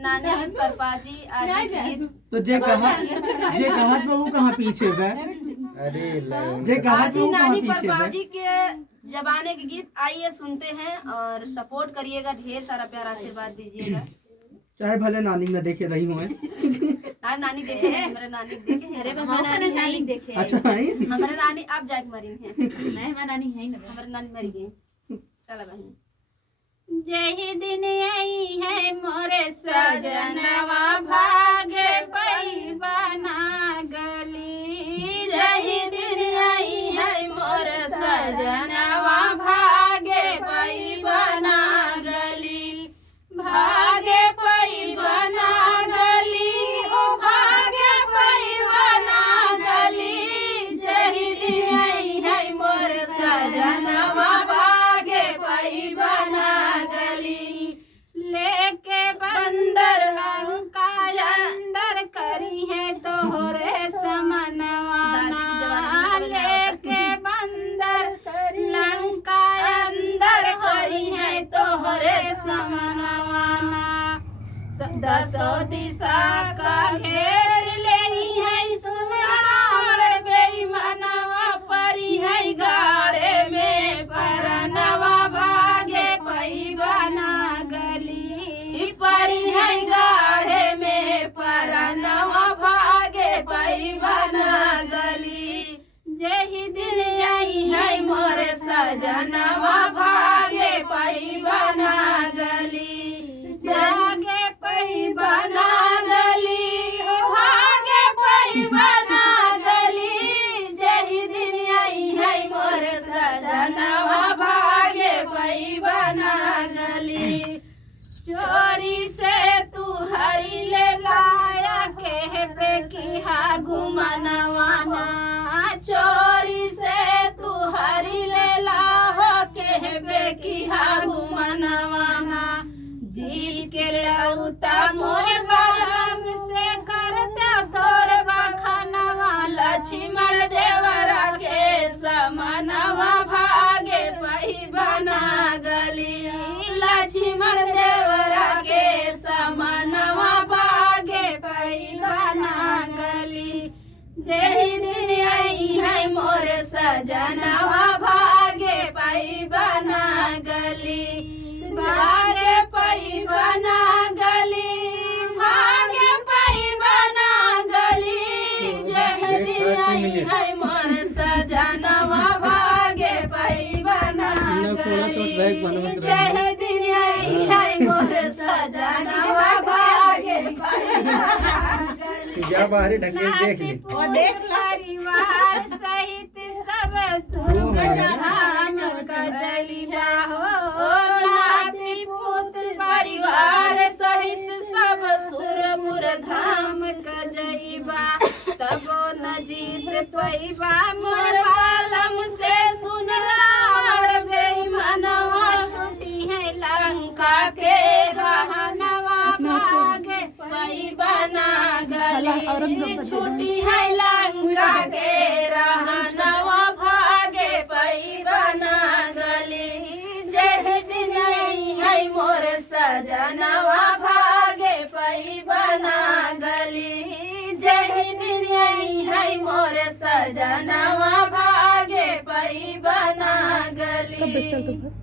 नानी परपाजी आज गीत तो जे कहत बहू कहाँ पीछे बे। अरे जे कहत बहू कहाँ नानी पीछे बे। परपाजी के जमाने के गीत आइए सुनते हैं और सपोर्ट करिएगा, ढेर सारा प्यार आशीर्वाद दीजिएगा। चाहे भले नानी में देखे रही हूँ नानी देखे हैं, हमारे नानी देखे हैं। अरे नानी देखे अच्छा भाई हमारे नानी आप जाके मरी हैं। नहीं हमारा नानी है ना, हमारे नानी मरी गई। चला बहन। जही दिन आई है मोरे सजनवा भागे पैबना गली। जही दिन आई है मोर सजनवा भागे पैबना गली। भागे पैबना गली, ओ भागे पैबना गली। जही दिन आई है मोर सजनवा भागे पैबना गली। लेके बंदर लंका अंदर करी है तोहरे समनवाना। लेके बंदर लंका अंदर करी है तोहरे समनवाना। दसों दिशा का घेर लेही है सुनार बेईमानवा परी है गाड़े में परनवा भागे पैबना गली। परी है गाड़े में परनवा भागे पैबना गली। जही दिन आई है मोर सजनवा भागे पैबना गली। जागे पैबना गली, भागे पैबना गली। जही दिन आई है मोर सजनवा भागे पैबना गली। चोरी से तू हरी ले लाया के पे किहा घुमनवाना। चोरी से तू हरी ले लाहो के पे किहा घुमनवाना। जीत के लौता मोर बालम से करता तोर बखनवा। लक्ष्मण देवरा के समनवा भागे पैबना गली। लक्ष्मण देवरा के समनवा भागे पैबना गली। जही दिन आई है मोर सजनवा भागे पैबना गली। भागे पैबना गली, भागे पैबना गली। जही दिन आई है मोर सजनवा भागे पैबना गली। जही दिन आई है मोर सजनवा भागे पैबना गली। जा बाहरी ढंगे देख ली। वो देख परिवार सहित सब सुर धाम सजलिया हो। नाती पुत्र परिवार सहित सब सुरपुर धाम कजइबा तबो न जीत पैबा मोर बालम से सुन रावण बेईमानवा। छुट्टी है लंका लंका के रहनवा भागे पैबना गली। छुट्टी है लंका के रहनवा भागे पैबना गली। जही दिन आई है मोर सजनवा भागे पैबना गली। जही दिन आई है मोर सजनवा भागे पैबना गली।